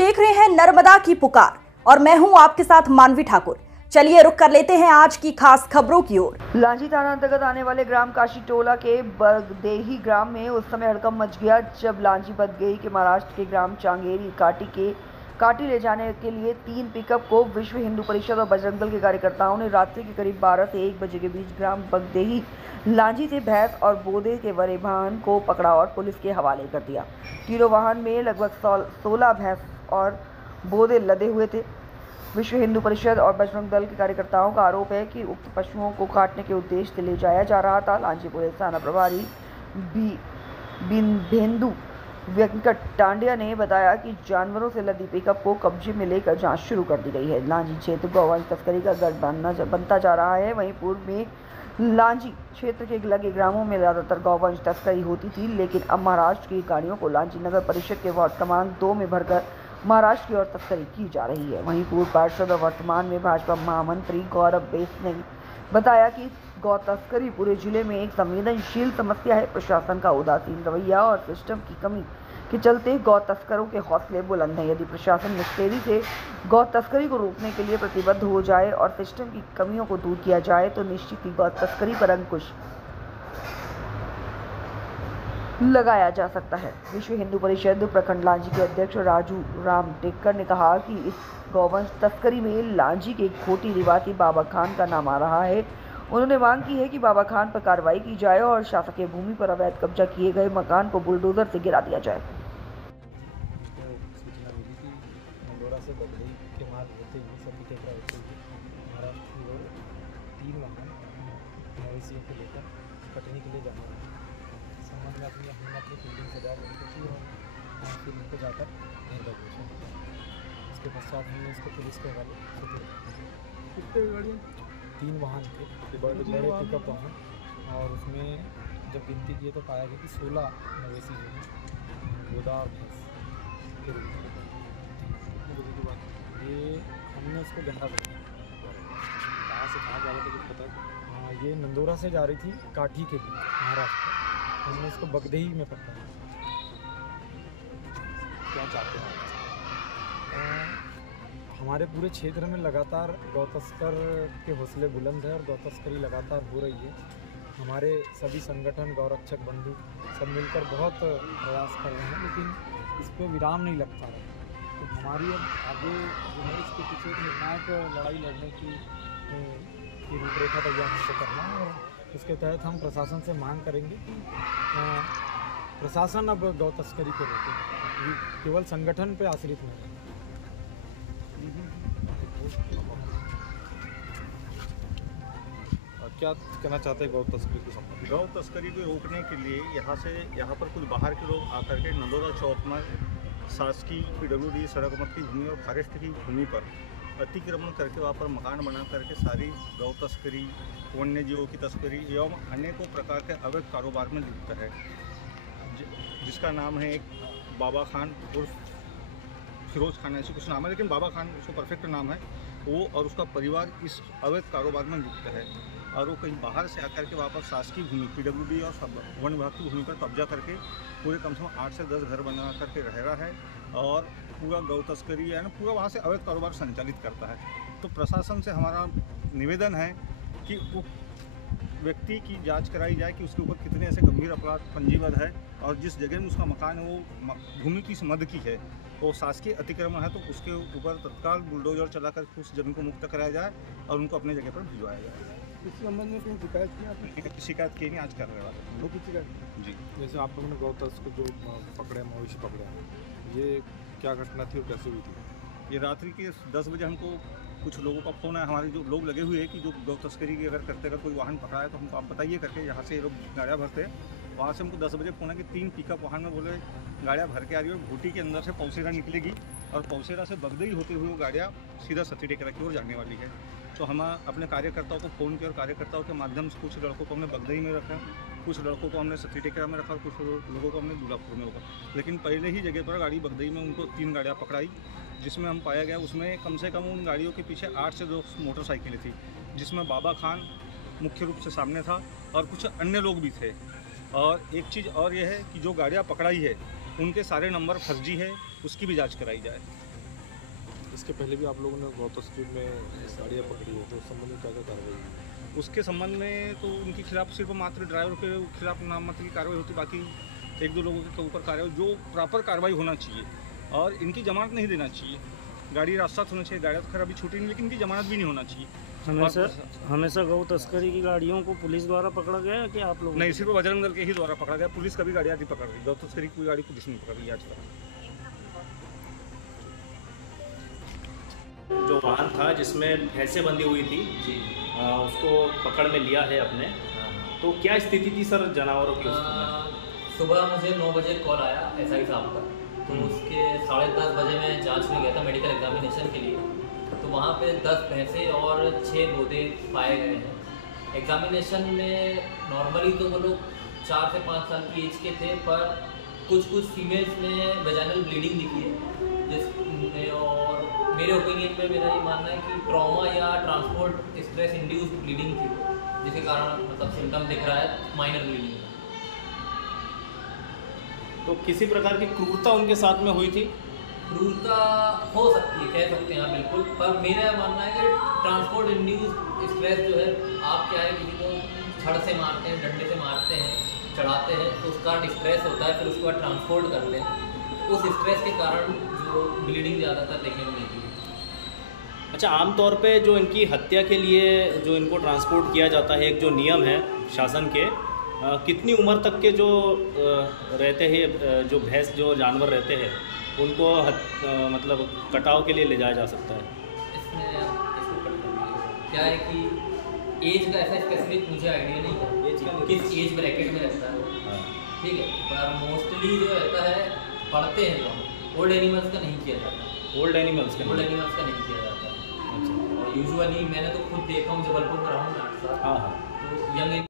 देख रहे हैं नर्मदा की पुकार और मैं हूं आपके साथ मानवी ठाकुर। चलिए रुक कर लेते हैं आज की खास खबरों की ओर। लांजी थाना अंतर्गत आने वाले ग्राम काशी टोला के बगदेही ग्राम में उस समय हड़कंप मच गया जब लांजी बगदेही के महाराष्ट्र के ग्राम चांगेरी काटी ले जाने के लिए 3 पिकअप को विश्व हिंदू परिषद और बजरंग दल के कार्यकर्ताओं ने रात्रि के करीब 12 से 1 बजे के बीच ग्राम बगदेही लांजी से भैंस और बोदे के बड़े वाहन को पकड़ा और पुलिस के हवाले कर दिया। तीनों वाहन में लगभग 16 भैंस और बोदे लदे हुए थे। विश्व हिंदू परिषद और बजरंग दल के कार्यकर्ताओं का आरोप है कि उक्त पशुओं को काटने के उद्देश्य से ले जाया जा रहा था। लांजी पुलिस थाना प्रभारी भेंदु वेंकट टांडिया ने बताया कि जानवरों से लदी पिकअप को कब्जे में लेकर जांच शुरू कर दी गई है। लांजी क्षेत्र गौवंश तस्करी का गढ़ बनता जा रहा है। वहीं पूर्व में लांजी क्षेत्र के लगे ग्रामों में ज़्यादातर गौवंश तस्करी होती थी, लेकिन अब महाराष्ट्र की गाड़ियों को लांजी नगर परिषद के वार्ड क्रमांक 2 में भरकर महाराष्ट्र की ओर तस्करी की जा रही है। वहीं पूर्व पार्षद और वर्तमान में भाजपा महामंत्री गौरव बेस ने बताया कि गौ तस्करी पूरे जिले में एक संवेदनशील समस्या है। प्रशासन का उदासीन रवैया और सिस्टम की कमी के चलते गौ तस्करों के हौसले बुलंद हैं। यदि प्रशासन मुस्तैदी से गौ तस्करी को रोकने के लिए प्रतिबद्ध हो जाए और सिस्टम की कमियों को दूर किया जाए तो निश्चित ही गौ तस्करी पर अंकुश लगाया जा सकता है। विश्व हिंदू परिषद प्रखंड लांजी के अध्यक्ष राजू राम टेक्कर ने कहा कि इस गौवंश तस्करी में लांजी के खोटी निवासी बाबा खान का नाम आ रहा है। उन्होंने मांग की है कि बाबा खान पर कार्रवाई की जाए और शासकीय भूमि पर अवैध कब्जा किए गए मकान को बुलडोजर से गिरा दिया जाए। से बगदेही के मार्ग होते हुए सभी टेकरा होते हुए महाराष्ट्र की ओर 3 वाहन मवेशियों को लेकर कटनी के लिए जाना है। संबंध में हमने अपनी फील्डिंग से जा रही थी और फिर उनको जाकर घर तक पहुँचे। इसके पश्चात हमने इसको पुलिस के हवाले कितने गाड़ियाँ 3 वाहन थे, बड़े पिकअप वाहन, और उसमें जब गिनती किए तो पाया गया कि 16 मवेशी जो हैं गोदा और भैंस के रूप में। ये हमने उसको गहरा बताया कहाँ से कहाँ जा रहे थे कुछ पता है। हाँ, ये नंदोरा से जा रही थी काठी के बीच महाराष्ट्र। हमने इसको बगदेही में पकड़ा। क्या चाहते हैं हमारे पूरे क्षेत्र में लगातार गौ तस्कर के हौसले बुलंद है और गौ तस्करी लगातार हो रही है। हमारे सभी संगठन गौरक्षक बंधु सब मिलकर बहुत प्रयास कर रहे हैं, लेकिन इस पर विराम नहीं लगता है। तो हमारी अब आगे जो है इसके पीछे एक निर्णायक लड़ाई लड़ने की रूपरेखा तैयार हमको करना है और इसके तहत हम प्रशासन से मांग करेंगे कि प्रशासन अब गौ तस्करी को रोके, केवल संगठन पे आश्रित नहीं। क्या कहना चाहते हैं गौ तस्करी के संबंध में? गौ तस्करी को रोकने के लिए यहाँ पर कुछ बाहर के लोग आकर के नंदोरा चौक में शासकीय PWD सड़क मत की भूमि और फॉरेस्ट की भूमि पर अतिक्रमण करके वहाँ पर मकान बना करके सारी गौ तस्करी, वन्य जीवों की तस्करी एवं अनेकों प्रकार के अवैध कारोबार में लिप्त है, जिसका नाम है एक बाबा खान उर्फ फिरोज खान, ऐसे कुछ नाम है, लेकिन बाबा खान उसका परफेक्ट नाम है वो, और उसका परिवार इस अवैध कारोबार में लिप्त है। और वो कहीं बाहर से आकर के वहाँ पर शासकीय भूमि PWD और वन विभाग की भूमि पर कब्जा करके पूरे कम से कम 8 से 10 घर बना करके रह रहा है और पूरा गौ तस्करी है ना, पूरा वहाँ से अवैध कारोबार संचालित करता है। तो प्रशासन से हमारा निवेदन है कि वो व्यक्ति की जांच कराई जाए कि उसके ऊपर कितने ऐसे गंभीर अपराध पंजीबद्ध है और जिस जगह में उसका मकान है वो भूमि किस मद की है, वो शासकीय अतिक्रमण है, तो उसके ऊपर तत्काल बुलडोजर चलाकर उस जमीन को मुक्त कराया जाए और उनको अपने जगह पर भिजवाया जाए। इस संबंध में कहीं शिकायत की आपने? शिकायत की नहीं, आज कर रहे वाले लोग की शिकायत जी। जैसे आप लोगों ने गौ तस्कर जो पकड़े मवेशी पकड़े, ये क्या घटना थी और कैसे हुई थी? ये रात्रि के 10 बजे हमको कुछ लोगों का फ़ोन है, हमारे जो लोग लगे हुए हैं कि जो गौ तस्करी की अगर करते कोई वाहन पकड़ा है तो हमको आप बताइए करके, यहाँ से ये लोग गाड़ियाँ भरते हैं। वहाँ से हमको 10 बजे फ़ोन है कि 3 पिकअप वाहन में बोले गाड़ियाँ भर के आ रही है और घूटी के अंदर से पौसेरा निकलेगी और पौसेरा से बगदेही होते हुए वो गाड़ियाँ सीधा सती टेकरा की ओर जाने वाली है। तो हम अपने कार्यकर्ताओं को फ़ोन किया और कार्यकर्ताओं के माध्यम से कुछ लड़कों को हमने बगदेही में रखा, कुछ लड़कों को हमने सती टेकरा में रखा और कुछ लोगों को हमने दूल्हापुर में रखा। लेकिन पहले ही जगह पर गाड़ी बगदेही में उनको 3 गाड़ियाँ पकड़ाई, जिसमें हम पाया गया उसमें कम से कम उन गाड़ियों के पीछे 8 से 10 मोटरसाइकिलें थी, जिसमें बाबा खान मुख्य रूप से सामने था और कुछ अन्य लोग भी थे। और एक चीज़ और यह है कि जो गाड़ियाँ पकड़ाई है उनके सारे नंबर फर्जी है, उसकी भी जांच कराई जाए। इसके पहले भी आप लोगों ने गौ तस्करी में गाड़ियाँ पकड़ी है, तो उस संबंध में क्या क्या कार्रवाई हुई? उसके संबंध में तो उनके खिलाफ सिर्फ मात्र ड्राइवर के खिलाफ नाम मात्र की कार्रवाई होती, बाकी एक दो लोगों के ऊपर कार्रवाई जो प्रॉपर कार्रवाई होना चाहिए, और इनकी जमानत नहीं देना चाहिए। गाड़ी रास्ता होना चाहिए, गाड़ी तो खैर अभी छूटी नहीं, लेकिन इनकी जमानत भी नहीं होना चाहिए। हमेशा गौ तस्करी की गाड़ियों को पुलिस द्वारा पकड़ा गया है कि आप लोग? नहीं, सिर्फ बजरंग दल के ही द्वारा पकड़ा गया। पुलिस कभी गाड़ी आती पकड़ रही, गौ तस्करी की कोई गाड़ी पुलिस नहीं पकड़ रही आज तक। जो वाहन था जिसमें भैंसें बंधी हुई थी जी, उसको पकड़ में लिया है अपने। तो क्या स्थिति थी सर जानवरों की? सुबह मुझे 9 बजे कॉल आया SI साहब का, तो उसके 10:30 बजे मैं जांच में गया था मेडिकल एग्जामिनेशन के लिए। तो वहाँ पे 10 भैंसें और 6 बोदे पाए गए हैं। एग्जामिनेशन में नॉर्मली तो वो लोग 4 से 5 साल की एज के थे, पर कुछ फीमेल्स में वेजाइनल ब्लीडिंग दिखी है, जिसमें और मेरे ओपिनियन में मेरा ये मानना है कि ट्रॉमा या ट्रांसपोर्ट स्ट्रेस इंड्यूस्ड ब्लीडिंग थी, जिसके कारण मतलब सिम्टम दिख रहा है माइनर ब्लीडिंग। तो किसी प्रकार की क्रूरता उनके साथ में हुई थी? क्रूरता हो सकती है, कह सकते हैं बिल्कुल, पर मेरा मानना है कि ट्रांसपोर्ट इंड्यूस्ड स्ट्रेस जो है, आप क्या है किसी को छड़ से मारते हैं, डंडे से मारते हैं, चढ़ाते हैं, तो उसका स्ट्रेस होता है, फिर उसके बाद ट्रांसपोर्ट करते हैं, उस स्ट्रेस के कारण जो ब्लीडिंग ज़्यादातर देखने को मिलती है। अच्छा, आमतौर पे जो इनकी हत्या के लिए जो इनको ट्रांसपोर्ट किया जाता है, एक जो नियम है शासन के, कितनी उम्र तक के जो रहते हैं, जो भैंस जो जानवर रहते हैं, उनको मतलब कटाव के लिए ले जाया जा सकता है? इसमें क्या है कि एज का ऐसा स्पेसिफिक मुझे आइडिया नहीं है, एज का किस एज ब्रैकेट में रहता है, ठीक है, पर मोस्टली जो रहता है पढ़ते हैं लोग, ओल्ड एनिमल्स का नहीं किया जाता। ओल्ड एनिमल्स का नहीं किया जाता। अच्छा। और यूजुअली मैंने तो खुद देखा हूँ, जबलपुर में रहा हूँ 8 साल, तो यंग